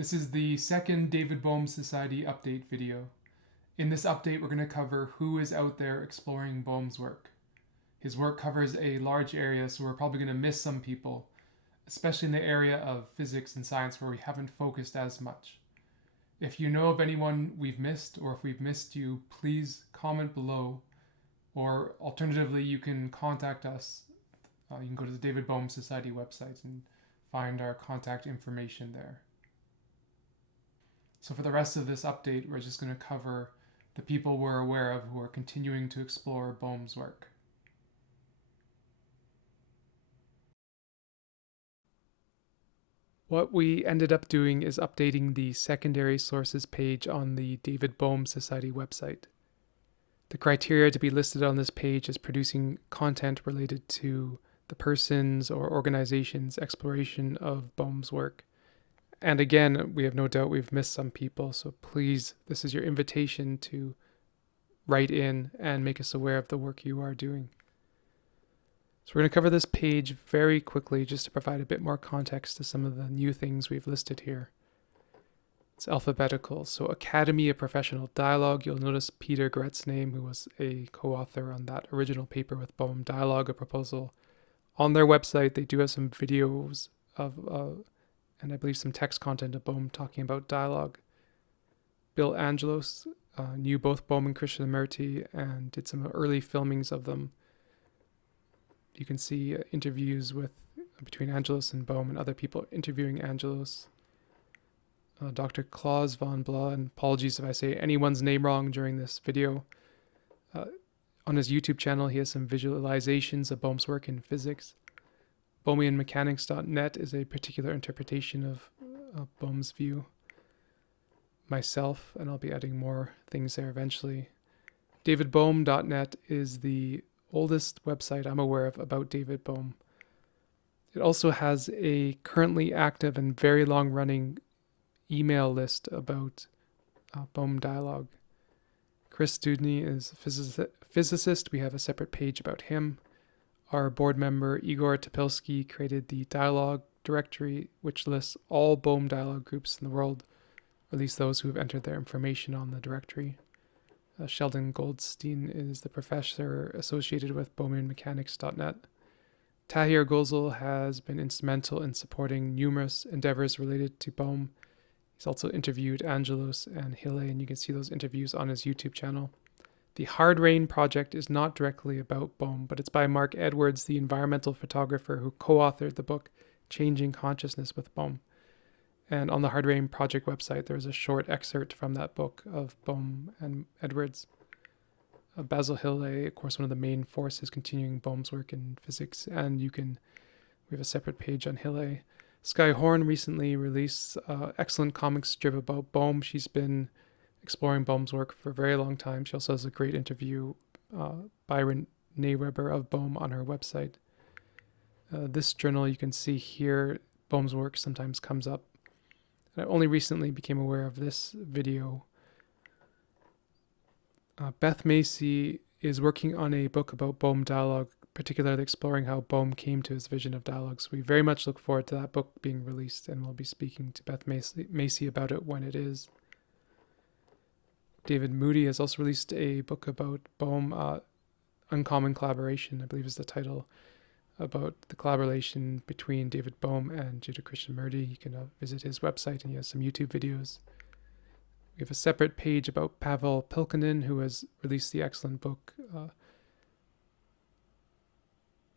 This is the second David Bohm Society update video. In this update, we're going to cover who is out there exploring Bohm's work. His work covers a large area, so we're probably going to miss some people, especially in the area of physics and science where we haven't focused as much. If you know of anyone we've missed, or if we've missed you, please comment below, or alternatively, you can contact us. You can go to the David Bohm Society website and find our contact information there. So for the rest of this update, we're just going to cover the people we're aware of who are continuing to explore Bohm's work. What we ended up doing is updating the secondary sources page on the David Bohm Society website. The criteria to be listed on this page is producing content related to the person's or organization's exploration of Bohm's work. And again, we have no doubt we've missed some people, so please, this is your invitation to write in and make us aware of the work you are doing. So we're going to cover this page very quickly just to provide a bit more context to some of the new things we've listed here. It's alphabetical, so Academy of Professional Dialogue. You'll notice Peter Gret's name, who was a co-author on that original paper with Bohm, Dialogue, a Proposal. On their website, they do have some videos of and I believe some text content of Bohm talking about dialogue. Bill Angelos knew both Bohm and Krishnamurti and did some early filmings of them. You can see interviews between Angelos and Bohm and other people interviewing Angelos. Dr. Klaus von Blah, and apologies if I say anyone's name wrong during this video. On his YouTube channel, he has some visualizations of Bohm's work in physics. Bohmianmechanics.net is a particular interpretation of Bohm's view. Myself, and I'll be adding more things there eventually. DavidBohm.net is the oldest website I'm aware of about David Bohm. It also has a currently active and very long-running email list about Bohm Dialogue. Chris Dudney is a physicist. We have a separate page about him. Our board member, Igor Topilsky, created the dialogue directory, which lists all Bohm dialogue groups in the world, or at least those who have entered their information on the directory. Sheldon Goldstein is the professor associated with Bohmianmechanics.net. Tahir Gozel has been instrumental in supporting numerous endeavors related to Bohm. He's also interviewed Angelos and Hille, and you can see those interviews on his YouTube channel. The Hard Rain project is not directly about Bohm, but it's by Mark Edwards, the environmental photographer who co-authored the book Changing Consciousness with Bohm. And on the Hard Rain project website, there's a short excerpt from that book of Bohm and Edwards. Basil Hille, of course, one of the main forces continuing Bohm's work in physics, and we have a separate page on Hille. Sky Horn recently released excellent comic strip about Bohm. She's been exploring Bohm's work for a very long time. She also has a great interview by Renee Weber of Bohm on her website. This journal, you can see here, Bohm's work sometimes comes up. I only recently became aware of this video. Beth Macy is working on a book about Bohm dialogue, particularly exploring how Bohm came to his vision of dialogue. So we very much look forward to that book being released, and we'll be speaking to Beth Macy about it when it is. David Moody has also released a book about Bohm, Uncommon Collaboration, I believe is the title, about the collaboration between David Bohm and Jiddu Krishnamurti. You can visit his website, and he has some YouTube videos. We have a separate page about Pavel Pilkinen, who has released the excellent book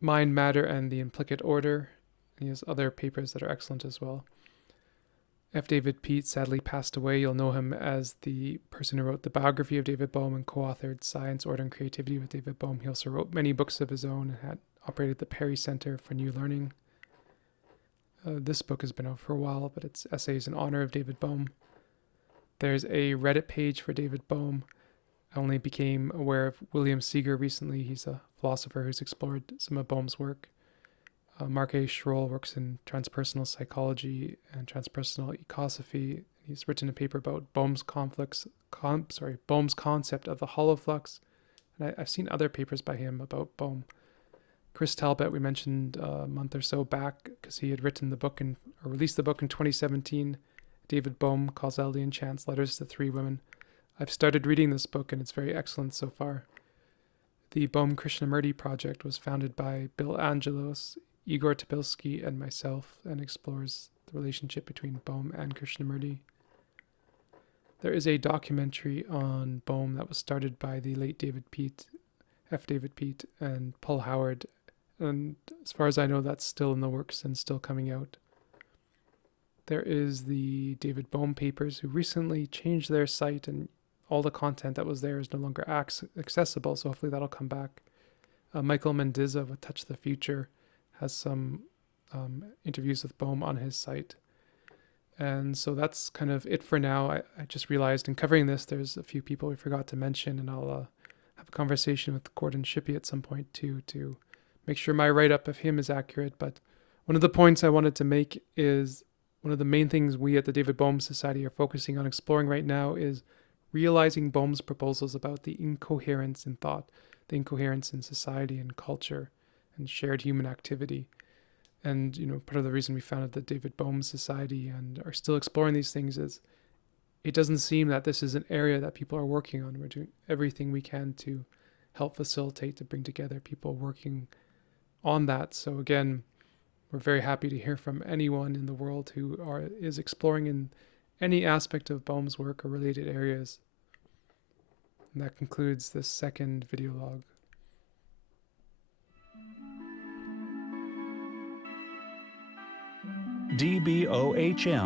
Mind, Matter, and the Implicate Order. He has other papers that are excellent as well. F. David Pete sadly passed away. You'll know him as the person who wrote the biography of David Bohm and co-authored Science, Order, and Creativity with David Bohm. He also wrote many books of his own and had operated the Perry Center for New Learning. This book has been out for a while, but it's essays in honor of David Bohm. There's a Reddit page for David Bohm. I only became aware of William Seeger recently. He's a philosopher who's explored some of Bohm's work. Mark A. Schroll works in transpersonal psychology and transpersonal ecosophy. He's written a paper about Bohm's concept of the hollow flux. And I've seen other papers by him about Bohm. Chris Talbot, we mentioned a month or so back, because he had written the book or released the book in 2017, David Bohm, Causality and Chance, Letters to Three Women. I've started reading this book and it's very excellent so far. The Bohm Krishnamurti Project was founded by Bill Angelos, Igor Topilsky, and myself, and explores the relationship between Bohm and Krishnamurti. There is a documentary on Bohm that was started by the late David Peat, David Peat, and Paul Howard, and as far as I know, that's still in the works and still coming out. There is the David Bohm papers, who recently changed their site, and all the content that was there is no longer accessible, so hopefully that'll come back. Michael Mendiza with Touch the Future has some interviews with Bohm on his site. And so that's kind of it for now. I just realized in covering this, there's a few people we forgot to mention, and I'll have a conversation with Gordon Shippey at some point too, to make sure my write-up of him is accurate. But one of the points I wanted to make is one of the main things we at the David Bohm Society are focusing on exploring right now is realizing Bohm's proposals about the incoherence in thought, the incoherence in society and culture and shared human activity. And, part of the reason we founded the David Bohm Society and are still exploring these things is it doesn't seem that this is an area that people are working on. We're doing everything we can to help facilitate, to bring together people working on that. So again, we're very happy to hear from anyone in the world who is exploring in any aspect of Bohm's work or related areas. And that concludes this second video log. dbohm.com